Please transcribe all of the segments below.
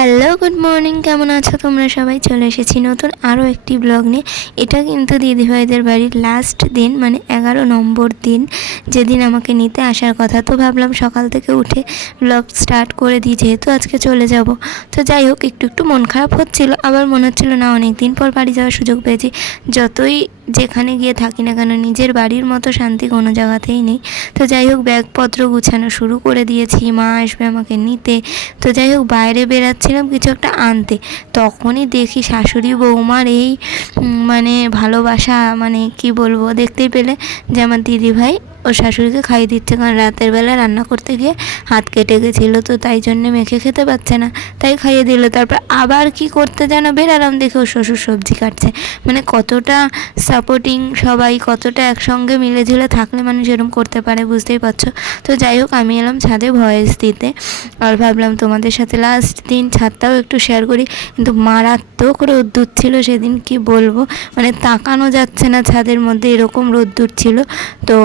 Hello, good morning. কেমন আছো তোমরা সবাই? চলে এসেছি নতুন আরও একটি ব্লগ নিয়ে। এটা কিন্তু দিদিভাইদের বাড়ির লাস্ট দিন মানে এগারো নম্বর দিন, যেদিন আমাকে নিতে আসার কথা। তো ভাবলাম সকাল থেকে উঠে ব্লগ স্টার্ট করে দিই, যেহেতু আজকে চলে যাব। তো যাই হোক, একটু একটু মন খারাপ হচ্ছিল, আবার মনে হচ্ছিল না অনেক দিন পর বাড়ি যাওয়ার সুযোগ পেয়েছি। যতই যেখানে গিয়ে থাকি না কেন, নিজের বাড়ির মতো শান্তি কোনো জায়গাতেই নেই। তো যাই হোক, ব্যাগপত্র গুছানো শুরু করে দিয়েছি। মা আসবে আমাকে নিতে। তো যাই হোক, বাইরে বেরাচ্ছিলাম কিছু একটা আনতে। তখনই দেখি শাশুড়ি বৌমার এই মানে ভালোবাসা মানে কি বলব, দেখতেই পেলে যে আমার দিদি ভাই ওর শাশুড়িকে খাইয়ে দিচ্ছে কারণ রাতের বেলা রান্না করতে গিয়ে হাত কেটে গেছিল, তো তাই জন্যে মেখে খেতে পারছে না। তাই খাইয়ে দিল। তারপর আবার কি করতে যেন বেরালাম দেখে ওর শ্বশুর সবজি কাটছে। মানে কতটা সাপোর্টিং সবাই, কতটা একসঙ্গে মিলেঝুলে থাকলে মানুষ এরকম করতে পারে বুঝতেই পারছ? তো যাই হোক, আমি এলাম ছাদে ভয়েস দিতে। আর ভাবলাম তোমাদের সাথে লাস্ট দিন ছাদটাও একটু শেয়ার করি। কিন্তু মারাত্মক রোদ্দুর ছিল সেদিন, কি বলব? মানে তাকানো যাচ্ছে না ছাদের মধ্যে, এরকম রোদ্দুর ছিল। তো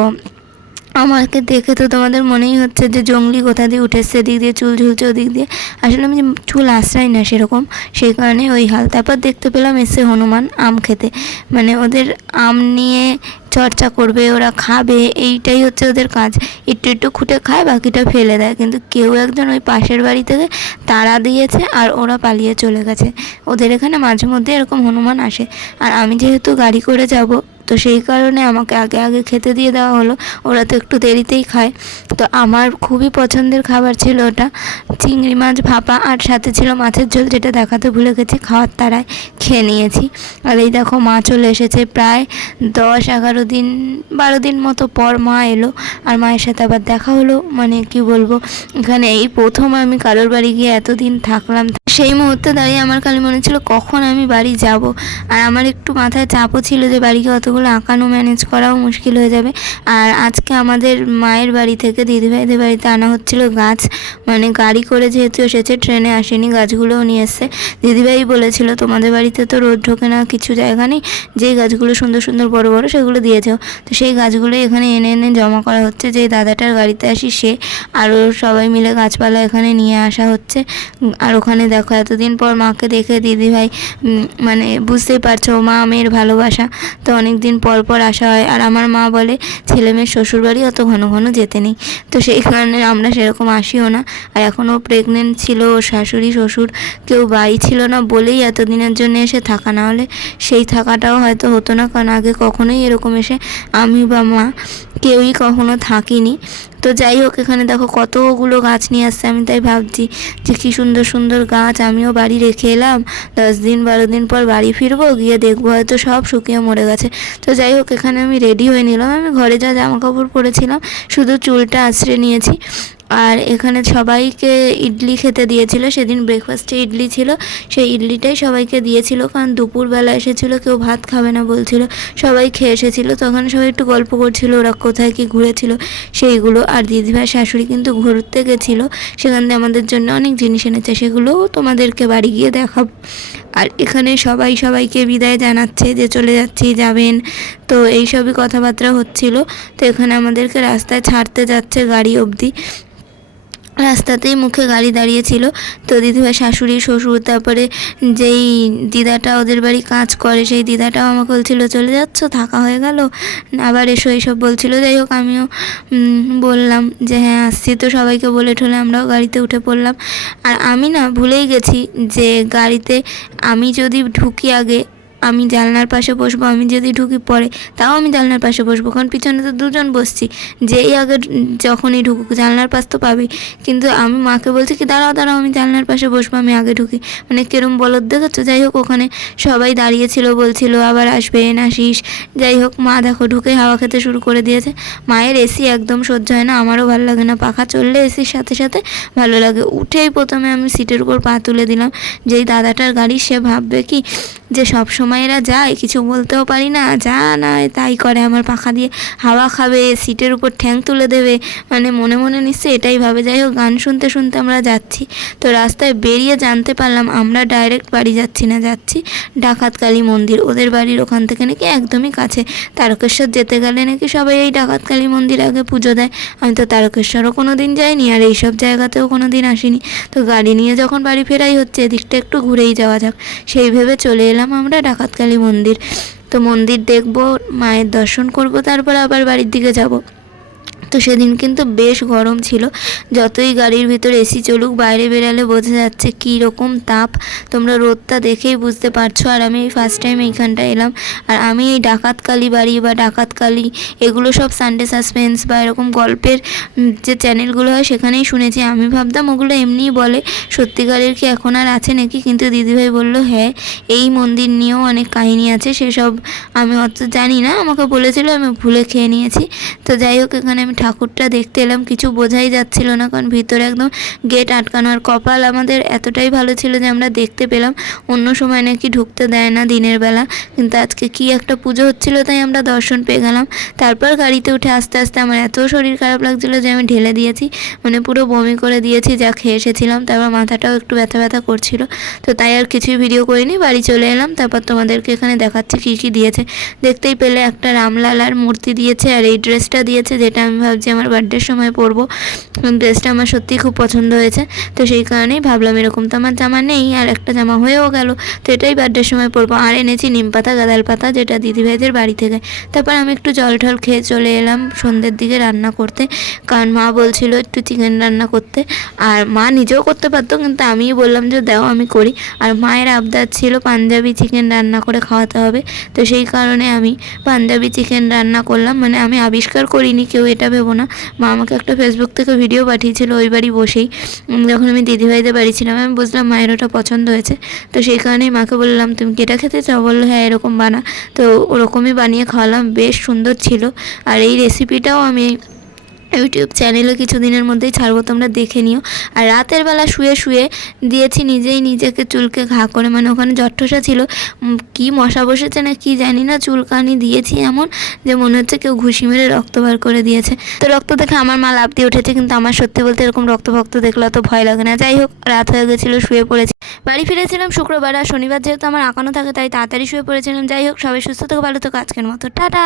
আমাকে দেখে তো তোমাদের মনেই হচ্ছে যে জঙ্গলি কোথা দিয়ে উঠেছে, এদিক দিয়ে চুল ঝুলছে, ওদিক দিয়ে। আসলে আমি চুল আশ্রাই না সেরকম, সেই কারণে ওই হাল। তারপর দেখতে পেলাম এসে হনুমান আম খেতে। মানে ওদের আম নিয়ে চর্চা করবে, ওরা খাবে, এইটাই হচ্ছে ওদের কাজ। একটু একটু খুঁটে খায়, বাকিটা ফেলে দেয়। কিন্তু কেউ একজন ওই পাশের বাড়ি থেকে তাড়া দিয়েছে আর ওরা পালিয়ে চলে গেছে। ওদের এখানে মাঝে মধ্যে এরকম হনুমান আসে। আর আমি যেহেতু গাড়ি করে যাব তো সেই কারণে আমাকে আগে আগে খেতে দিয়ে দেওয়া হলো। ওরা তো একটু দেরিতেই খায়। তো আমার খুবই পছন্দের খাবার ছিল ওটা। চিংড়ি মাছ, ভাপা, আর সাথে ছিল মাছের ঝোল যেটা দেখাতে ভুলে গেছি। খাওয়ার তারায় খেয়ে নিয়েছি। আর এই দেখো, মা চলে এসেছে প্রায় দশ, এগারো দিন, বারো দিন মতো পর মা এলো। আর মায়ের সাথে আবার দেখা হলো। মানে কি বলব? এখানে এই প্রথম আমি কারোর বাড়ি গিয়ে এতদিন থাকলাম। সেই মুহূর্তে দাঁড়িয়ে আমার খালি মনে ছিল, কখন আমি বাড়ি যাব? আর আমার একটু মাথায় চাপও ছিল যে বাড়িকে অতগুলো আঁকানো ম্যানেজ করাও মুশকিল হয়ে যাবে। আর আজকে আমাদের মায়ের বাড়ি থেকে দিদিভাইদের বাড়িতে আনা হচ্ছিল গাছ। মানে গাড়ি করে যেহেতু এসেছে, ট্রেনে আসেনি, গাছগুলোও নিয়ে এসছে। দিদিভাই বলেছিল, তোমাদের বাড়িতে তো রোদ ঢোকে না, কিছু জায়গা নেই। যেই গাছগুলো সুন্দর সুন্দর বড় বড়, সেগুলো দিয়ে যাও। তো সেই গাছগুলো এখানে এনে এনে জমা করা হচ্ছে যে দাদাটার গাড়িতে আসি সে। আরও সবাই মিলে গাছপালা এখানে নিয়ে আসা হচ্ছে। আর ওখানে দেখো এতদিন পর মাকে দেখে দিদিভাই মানে বুঝতেই পারছ, মা মেয়ের ভালোবাসা। তো অনেক দিন পর পর আসা হয়। আর আমার মা বলে, ছেলে মেয়ের শ্বশুরবাড়ি অত ঘন ঘন যেতে নেই। তো সেই কারণে আমরা সেরকম আসিও না। আর এখনও প্রেগনেন্ট ছিল শাশুড়ি, শ্বশুর, কেউ বাড়ি ছিল না বলেই এতদিনের জন্য এসে থাকা। না হলে সেই থাকাটাও হয়তো হতো না, কারণ আগে কখনোই এরকম এসে আমি বা মা কেউই কখনো থাকিনি। তো যাই হোক, এখানে দেখো কতগুলো গাছ নিয়ে আসছে, আমি তাই ভাবছি যে কী সুন্দর সুন্দর গাছ আমিও বাড়ি রেখে এলাম, দশ দিন বারো দিন পর বাড়ি ফিরবো, গিয়ে দেখব হয়তো সব শুকিয়ে মরে গেছে। তো যাই হোক, এখানে আমি রেডি হয়ে নিলাম, আমি ঘরে যা জামা কাপড় পরেছিলাম, শুধু চুলটা আশ্রে নিয়েছি। আর এখানে সবাইকে ইডলি খেতে দিয়েছিল। সেদিন ব্রেকফাস্টে ইডলি ছিল। সেই ইডলিটাই সবাইকে দিয়েছিল। কারণ দুপুরবেলা এসেছিল, কেউ ভাত খাবে না বলছিল। সবাই খেয়ে এসেছিল। তখন সবাই একটু গল্প করছিল, ওরা কোথায় কি ঘুরেছিল, সেইগুলো। আর দিদিভাই শাশুড়ি কিন্তু ঘুরতে গেছিল। সেখান থেকে আমাদের জন্য অনেক জিনিস এনেছে। সেগুলোও তোমাদেরকে বাড়ি গিয়ে দেখাবো। আর এখানে সবাই সবাইকে বিদায় জানাচ্ছে যে চলে যাচ্ছি, যাবেন। তো এইসবই কথাবার্তা হচ্ছিল। তো এখানে আমাদেরকে রাস্তায় ছাড়তে যাচ্ছে গাড়ি অবধি। রাস্তাতেই মুখে গাড়ি দাঁড়িয়েছিল। তো দিদিভাই শাশুড়ি, শ্বশুর, তারপরে যেই দিদাটা ওদের বাড়ি কাজ করে, সেই দিদাটাও আমাকে বলছিল, চলে যাচ্ছ? থাকা হয়ে গেল? আবার এসো, এইসব বলছিল। যাই হোক, আমিও বললাম যে হ্যাঁ আসছি। তো সবাইকে বলে ঠলে আমরাও গাড়িতে উঠে পড়লাম। আর আমি না ভুলেই গেছি যে, গাড়িতে আমি যদি ঢুকি আগে আমি জানলার পাশে বসবো, আমি যদি ঢুকি পরে, তাও আমি জানলার পাশে বসবো। কারণ পিছনে তো দুজন বসছি। যেই আগে যখনই ঢুকুক, জানলার পাশ তো পাবেই। কিন্তু আমি মাকে বলছি কি, দাঁড়াও দাঁড়াও, আমি জানলার পাশে বসবো, আমি আগে ঢুকি। মানে কিরম বলদ দেখেছ? যাই হোক, ওখানে সবাই দাঁড়িয়েছিল, বলছিল, আবার আসবেন আসিস। যাই হোক, মা দেখো, ঢুকে হাওয়া খেতে শুরু করে দিয়েছে। মায়ের এসি একদম সহ্য হয় না, আমারও ভালো লাগে না। পাখা চললে এসির সাথে সাথে ভালো লাগে। উঠেই প্রথমে আমি সিটের উপর পা তুলে দিলাম। যেই দাদাটার গাড়ি, সে ভাববে কি, যে সব সময় জামাইরা যায়, কিছু বলতেও পারি না। যা না তাই করে, আমার পাখা দিয়ে হাওয়া খাবে, সিটের উপর ঠ্যাং তুলে দেবে। মানে মনে মনে নিশ্চয়ই এটাই ভাবে। যাই হোক, গান শুনতে শুনতে আমরা যাচ্ছি। তো রাস্তায় বেরিয়ে জানতে পারলাম, আমরা ডাইরেক্ট বাড়ি যাচ্ছি না, যাচ্ছি ডাকাতকালী মন্দির। ওদের বাড়ির ওখান থেকে নাকি একদমই কাছে। তারকেশ্বর যেতে গেলে নাকি সবাই এই ডাকাতকালী মন্দির আগে পুজো দেয়। আমি তো তারকেশ্বরও কোনো দিন যাইনি আর এইসব জায়গাতেও কোনো দিন আসিনি। তো গাড়ি নিয়ে যখন বাড়ি ফেরাই হচ্ছে, এদিকটা একটু ঘুরেই যাওয়া যাক। সেই ভেবে চলে এলাম আমরা ডাকাতকালী মন্দির। তো মন্দির দেখব মায়ের দর্শন করব তারপর আবার বাড়ির দিকে যাব। তো সেদিন কিন্তু বেশ গরম ছিল। যতই গাড়ির ভিতর এসি চলুক, বাইরে বেরালে বোঝা যাচ্ছে কী রকম তাপ। তোমরা রোদটা দেখেই বুঝতে পারছ। আর আমি ফার্স্ট টাইম এইখানটা এলাম। আর আমি এই ডাকাতকালী বাড়ি বা ডাকাতকালী, এগুলো সব সানডে সাসপেন্স বা এরকম গল্পের যে চ্যানেলগুলো হয় সেখানেই শুনেছি। আমি ভাবতাম ওগুলো এমনিই বলে, সত্যিকারের কি এখন আর আছে নাকি? কিন্তু দিদিভাই বলল হ্যাঁ এই মন্দির নিয়েও অনেক কাহিনী আছে। সেসব আমি অত জানি না। আমাকে বলেছিল, আমি ভুলে খেয়ে নিয়েছি। তো যাই হোক, এখানে আমি ঠাকুরটা দেখতে এলাম, কিছু বোঝাই যাচ্ছিল না, কারণ ভিতরে একদম গেট আটকানো আর কপাল আমাদের এতটাই ভালো ছিল যে আমরা দেখতে পেলাম। অন্য সময় নাকি ঢুকতে দেয় না দিনের বেলা, কিন্তু আজকে কি একটা পুজো হচ্ছিল তাই আমরা দর্শন পেয়ে গেলাম। তারপর গাড়িতে উঠে আস্তে আস্তে আমার এত শরীর খারাপ লাগছিল যে আমি ঢেলে দিয়েছি মানে পুরো বমি করে দিয়েছি, যা খেয়ে এসেছিলাম, তারপর মাথাটাও একটু ব্যথা ব্যথা করছিল। তো তাই আর কিছুই ভিডিও করিনি, বাড়ি চলে এলাম, তারপর তোমাদেরকে এখানে দেখাচ্ছি কী কী দিয়েছে। দেখতেই পেলে একটা রামলালার মূর্তি দিয়েছে আর এই ড্রেসটা দিয়েছে, যেটা আমি ভাবছি আমার বার্থডের সময় পরবো। ড্রেসটা আমার সত্যিই খুব পছন্দ হয়েছে। তো সেই কারণেই ভাবলাম এরকম তো আমার জামা নেই, আর একটা জামা হয়েও গেল। তো এটাই বার্থডের সময় পরবো। আর এনেছি নিম পাতা, গাদাল পাতা, যেটা দিদিভাইদের বাড়ি থেকে। তারপর আমি একটু জল ঠল খেয়ে চলে এলাম সন্ধ্যের দিকে রান্না করতে। কারণ মা বলছিল একটু চিকেন রান্না করতে। আর মা নিজেও করতে পারতো, কিন্তু আমিই বললাম যে দাও আমি করি। আর মায়ের আবদার ছিল পাঞ্জাবি চিকেন রান্না করে খাওয়াতে হবে। তো সেই কারণে আমি পাঞ্জাবি চিকেন রান্না করলাম। মানে আমি আবিষ্কার করিনি কেউ এটা ভেবো না। মা আমাকে একটা ফেসবুক থেকে ভিডিও পাঠিয়েছিল ওই বাড়ি বসেই। যখন আমি দিদিভাইদের বাড়ি ছিলাম, আমি বুঝলাম মায়ের ওটা পছন্দ হয়েছে। তো সেই কারণেই মাকে বললাম, তুমি কি এটা খেতে চাও? বলল হ্যাঁ এরকম বানা। তো ওরকমই বানিয়ে খাওয়ালাম, বেশ সুন্দর ছিল। আর এই রেসিপিটাও আমি ইউটিউব চ্যানেলে কিছুদিনের মধ্যেই ছাড়বো, তোমরা দেখে নিও। আর রাতের বেলা শুয়ে শুয়ে দিয়েছি নিজেই নিজেকে চুলকে ঘা করে মানে ওখানে জট্ঠসা ছিল। কি মশা বসেছে না কি জানি না, চুলকানি দিয়েছি এমন যে মনে হচ্ছে কেউ ঘুষি মেরে রক্ত বার করে দিয়েছে। তো রক্ত দেখে আমার মা লাভ দিয়ে উঠেছে, কিন্তু আমার সত্যি বলতে এরকম রক্ত ভক্ত দেখলে অত ভয় লাগে না। যাই হোক, রাত হয়ে গেছিল, শুয়ে পড়েছি। বাড়ি ফিরেছিলাম শুক্রবার, আর শনিবার যেহেতু আমার আঁকানো থাকে, তাই তাড়াতাড়ি শুয়ে পড়েছিলাম। যাই হোক, সবাই সুস্থ থেকে, ভালো থেকো, আজকের মতো। টাটা!